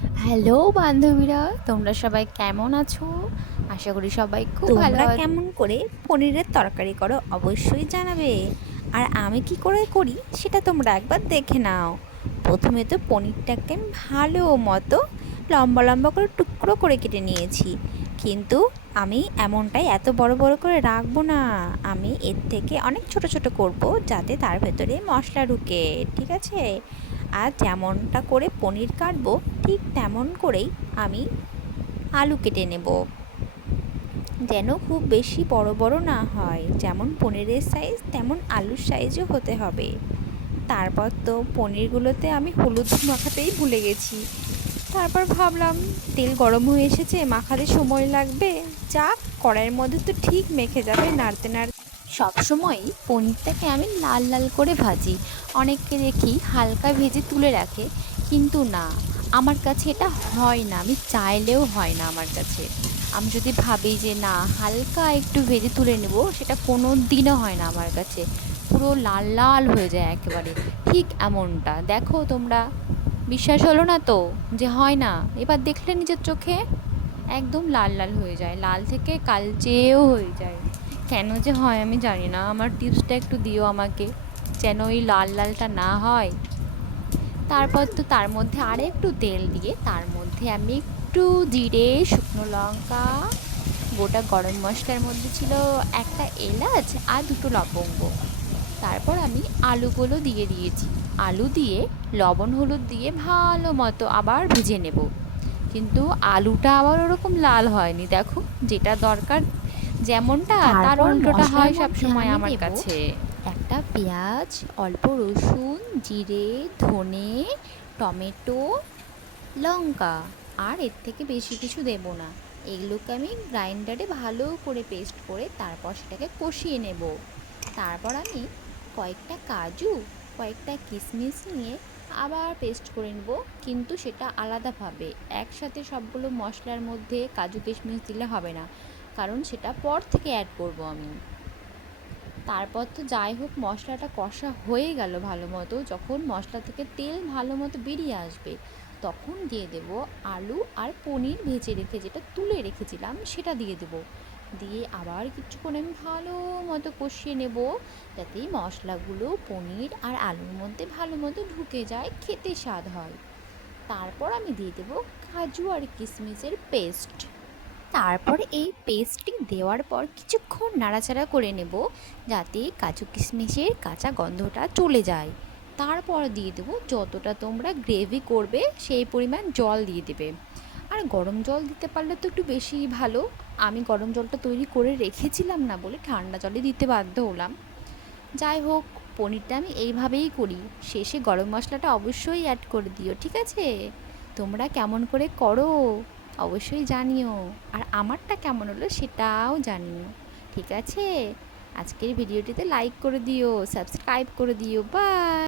Hello বান্ধবীরা তোমরা সবাই কেমন আছো? আশা করি সবাই খুব ভালো কেমন করে পনিরের তরকারি করো অবশ্যই জানাবে। আর আমি কি করে করি সেটা তোমরা একবার দেখে নাও। প্রথমে তো পনিরটাকে আমি ভালো মতো লম্বা লম্বা করে টুকরো করে কেটে নিয়েছি। কিন্তু আমি এমনটাই এত বড় বড় করে রাখব না। আমি এর থেকে অনেক ছোট ছোট করব যাতে তার ভেতরে মশলা ঢুকে ঠিক আছে? আর যেমনটা করে পনির কাটবো, ঠিক তেমন করেই আমি আলু কেটে নেব। যেন খুব বেশি বড় বড় না হয়, যেমন পনিরের সাইজ তেমন আলুর সাইজও হতে হবে। তারপর তো পনিরগুলোতে আমি হলুদ মাখাতেই ভুলে গেছি। তারপর ভাবলাম, তেল গরম হয়ে এসেছে, মাখাতে সময় লাগবে। যা কড়াইয়ের মধ্যে তো ঠিক মেখে যাবে নাড়তে নাড়তে। সবসময় পনিরটাকে আমি লাল লাল করে ভাজি। অনেককে দেখি হালকা ভেজে তুলে রাখে, কিন্তু না, আমার কাছে এটা হয় না, আমি চাইলেও হয় না আমার কাছে। আমি যদি ভাবি যে না, হালকা একটু ভেজে তুলে নেব, সেটা কোনো দিনও হয় না আমার কাছে। পুরো লাল লাল হয়ে যায় একেবারে। ঠিক এমনটা। দেখো তোমরা। বিশ্বাস হলো না তো যে হয় না? এবার দেখলে নিজের চোখে একদম লাল লাল হয়ে যায়। লাল থেকে কালচেও হয়ে যায়। কেন যে হয় আমি জানি না। আমার টিপসটা একটু দিও আমাকে, যেন ওই লাল লালটা না হয়। তারপর তো তার মধ্যে আর একটু তেল দিয়ে, তার মধ্যে আমি একটু জিরে, শুকনো লঙ্কা, গোটা গরম মশলার মধ্যে ছিল একটা এলাচ আর দুটো লবঙ্গ। তারপর আমি আলুগুলো দিয়ে দিয়েছি। আলু দিয়ে, লবণ, হলুদ দিয়ে ভালো মতো আবার ভেজে নেব। কিন্তু আলুটা আবার ওরকম লাল হয়নি, দেখো, যেটা দরকার যেমনটা তার উল্টোটা হয় মধ্যে সবসময় আমি আমার কাছে। একটা পেঁয়াজ অল্প রসুন জিরে ধনে টমেটো লঙ্কা। আর এর থেকে বেশি কিছু দেব না। এগুলোকে আমি গ্রাইন্ডারে ভালো করে পেস্ট করে তারপর সেটাকে কষিয়ে নেব। তারপর আমি কয়েকটা কাজু কয়েকটা কিশমিশ নিয়ে আবার পেস্ট করে নেব। কিন্তু সেটা আলাদাভাবে। একসাথে সবগুলো মশলার মধ্যে কাজু কিশমিশ দিলে হবে না। কারণ সেটা পর থেকে অ্যাড করব আমি। তারপর তো যাই হোক, মশলাটা কষা হয়ে গেল ভালো মতো। যখন মশলা থেকে তেল ভালো মতো বেরিয়ে আসবে, তখন দিয়ে দেব আলু আর পনির ভেজে রেখে, যেটা তুলে রেখেছিলাম সেটা দিয়ে দেব। দিয়ে আবার কিছুক্ষণ আমি ভালো মতো কষিয়ে নেব, যাতে মশলাগুলো পনির আর আলুর মধ্যে ভালো মতো ঢুকে যায়, খেতে স্বাদ হয়। তারপর আমি দিয়ে দেব কাজু আর কিশমিশের পেস্ট তারপর এই পেস্টটি দেওয়ার পর কিছুক্ষণ নাড়াচাড়া করে নেব যাতে কাজু কিশমিশের কাঁচা গন্ধটা চলে যায়। তারপর দিয়ে দেবো যতটা তোমরা গ্রেভি করবে সেই পরিমাণ জল দিয়ে দেবে। আর গরম জল দিতে পারলে তো একটু বেশি ভালো। আমি গরম জলটা তৈরি করে রেখেছিলাম না বলে ঠান্ডা জলে দিতে বাধ্য হলাম। যাই হোক, পনিরটা আমি এইভাবেই করি। শেষে গরম মশলাটা অবশ্যই অ্যাড করে দিও, ঠিক আছে? তোমরা কেমন করে করো? অবশ্যই জানিও। আর আমারটা কেমন হলো সেটাও জানিও, ঠিক আছে? আজকের ভিডিওটিতে লাইক করে দিও সাবস্ক্রাইব করে দিও বাই